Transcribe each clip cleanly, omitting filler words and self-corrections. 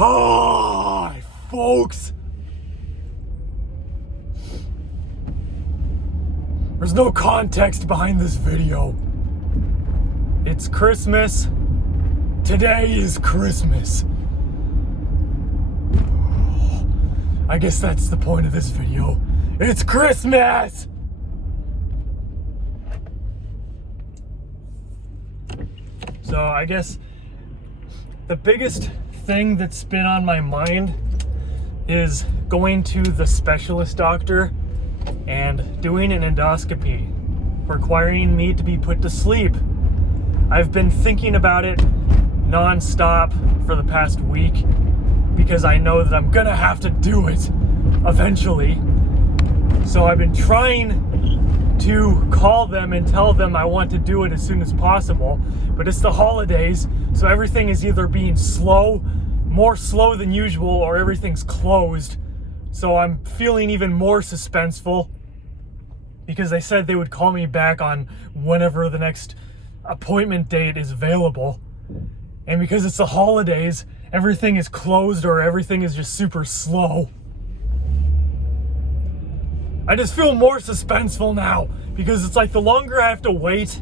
Hi, folks. There's no context behind this video. It's Christmas. Today is Christmas. I guess that's the point of this video. It's Christmas! So I guess the biggest thing that's been on my mind is going to the specialist doctor and doing an endoscopy, requiring me to be put to sleep. I've been thinking about it non-stop for the past week because I know that I'm gonna have to do it eventually. So I've been trying to call them and tell them I want to do it as soon as possible, but it's the holidays, so everything is either being slow, more slow than usual, or everything's closed. So I'm feeling even more suspenseful because they said they would call me back on whenever the next appointment date is available. And because it's the holidays, everything is closed or everything is just super slow. I just feel more suspenseful now because it's like the longer I have to wait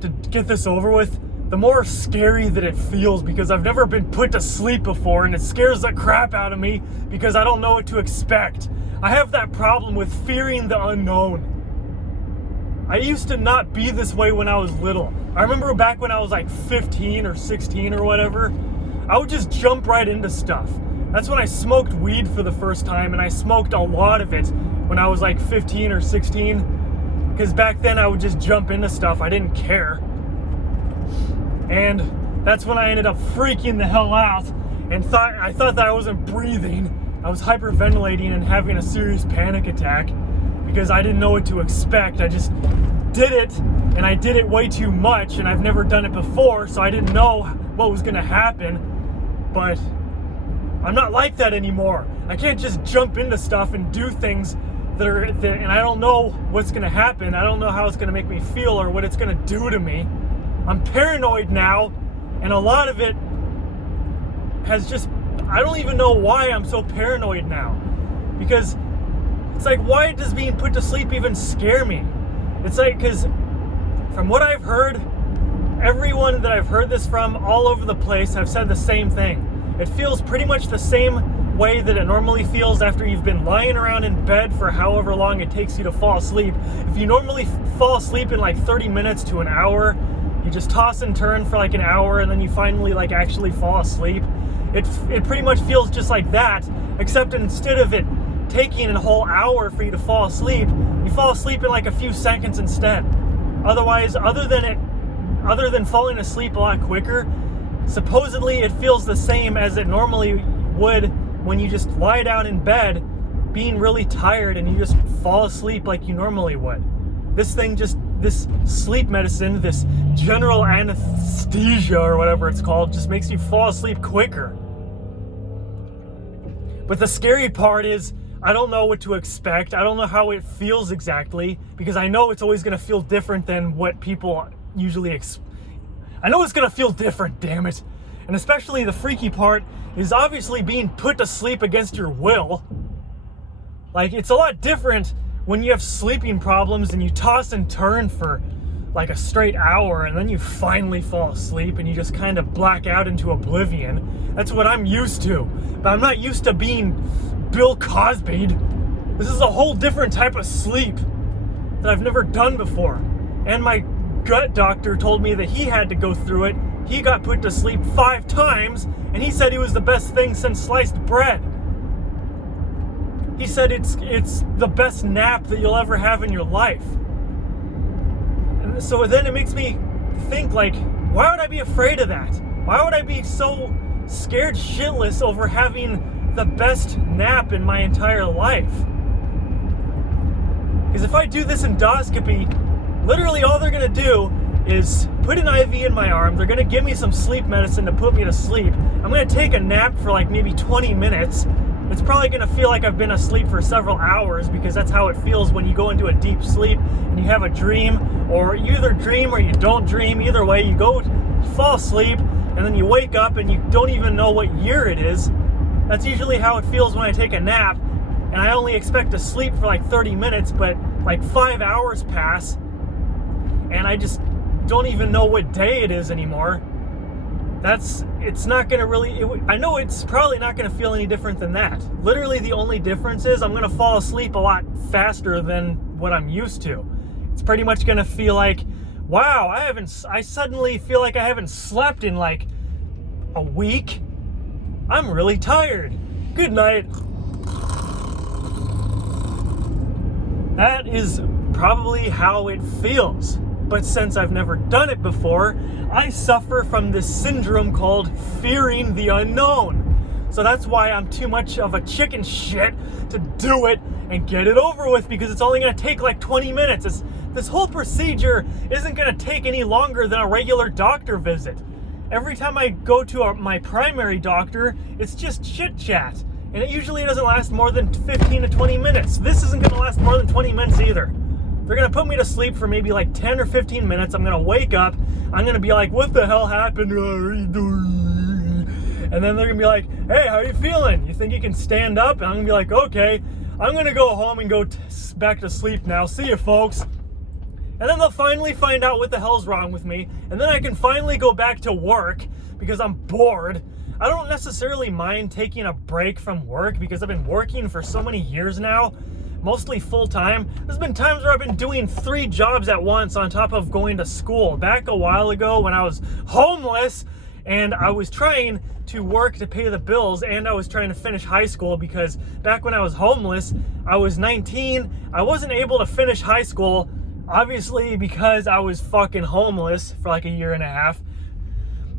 to get this over with, the more scary that it feels because I've never been put to sleep before and it scares the crap out of me because I don't know what to expect. I have that problem with fearing the unknown. I used to not be this way when I was little. I remember back when I was like 15 or 16 or whatever, I would just jump right into stuff. That's when I smoked weed for the first time, and I smoked a lot of it when I was like 15 or 16, because back then I would just jump into stuff. I didn't care. And that's when I ended up freaking the hell out and I thought that I wasn't breathing. I was hyperventilating and having a serious panic attack because I didn't know what to expect. I just did it, and I did it way too much, and I've never done it before, so I didn't know what was gonna happen. But I'm not like that anymore. I can't just jump into stuff and do things and I don't know what's gonna happen. I don't know how it's gonna make me feel or what it's gonna do to me. I'm paranoid now, and a lot of it has just, I don't even know why I'm so paranoid now. Because it's like, why does being put to sleep even scare me? It's like, because from what I've heard, everyone that I've heard this from all over the place have said the same thing. It feels pretty much the same way that it normally feels after you've been lying around in bed for however long it takes you to fall asleep. If you normally fall asleep in like 30 minutes to an hour, you just toss and turn for like an hour and then you finally like actually fall asleep. It pretty much feels just like that, except instead of it taking a whole hour for you to fall asleep, you fall asleep in like a few seconds instead. Otherwise, other than falling asleep a lot quicker, supposedly it feels the same as it normally would when you just lie down in bed being really tired and you just fall asleep like you normally would. This sleep medicine, this general anesthesia or whatever it's called, just makes you fall asleep quicker. But the scary part is I don't know what to expect. I don't know how it feels exactly because I know it's always going to feel different than what people usually I know it's going to feel different, damn it. And especially the freaky part is obviously being put to sleep against your will. Like, it's a lot different when you have sleeping problems and you toss and turn for like a straight hour and then you finally fall asleep and you just kind of black out into oblivion. That's what I'm used to. But I'm not used to being Bill Cosby'd. This is a whole different type of sleep that I've never done before. And my gut doctor told me that he had to go through it. He got put to sleep 5 times, and he said it was the best thing since sliced bread. He said it's the best nap that you'll ever have in your life. And so then it makes me think, like, why would I be afraid of that? Why would I be so scared shitless over having the best nap in my entire life? Because if I do this endoscopy, literally all they're going to do is put an IV in my arm. They're going to give me some sleep medicine to put me to sleep. I'm going to take a nap for like maybe 20 minutes. It's probably going to feel like I've been asleep for several hours because that's how it feels when you go into a deep sleep and you have a dream, or you either dream or you don't dream. Either way, you fall asleep, and and then you wake up and you don't even know what year it is. That's usually how it feels when I take a nap, and I only expect to sleep for like 30 minutes, but like 5 hours pass, and I just don't even know what day it is anymore. It's not going to really, I know it's probably not going to feel any different than that. Literally the only difference is I'm going to fall asleep a lot faster than what I'm used to. It's pretty much going to feel like, wow, I suddenly feel like I haven't slept in like a week. I'm really tired. Good night. That is probably how it feels. But since I've never done it before, I suffer from this syndrome called fearing the unknown. So that's why I'm too much of a chicken shit to do it and get it over with, because it's only going to take like 20 minutes. This whole procedure isn't going to take any longer than a regular doctor visit. Every time I go to my primary doctor, it's just chit chat. And it usually doesn't last more than 15 to 20 minutes. This isn't going to last more than 20 minutes either. They're going to put me to sleep for maybe like 10 or 15 minutes. I'm going to wake up. I'm going to be like, what the hell happened? And then they're going to be like, hey, how are you feeling? You think you can stand up? And I'm going to be like, okay, I'm going to go home and go back to sleep now. See you, folks. And then they'll finally find out what the hell's wrong with me. And then I can finally go back to work because I'm bored. I don't necessarily mind taking a break from work because I've been working for so many years now, mostly full-time. There's been times where I've been doing 3 jobs at once on top of going to school. Back a while ago when I was homeless and I was trying to work to pay the bills, and I was trying to finish high school because back when I was homeless, I was 19. I wasn't able to finish high school, obviously because I was fucking homeless for like a year and a half.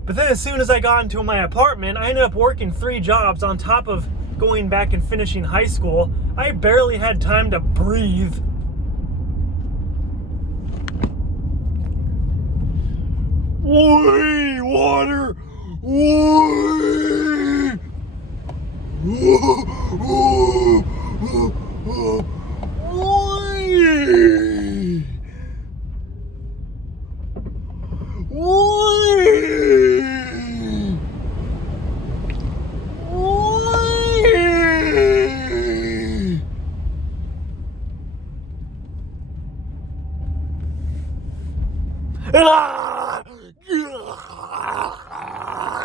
But then as soon as I got into my apartment, I ended up working 3 jobs on top of going back and finishing high school. I barely had time to breathe. Oi, water! Oi! Ah!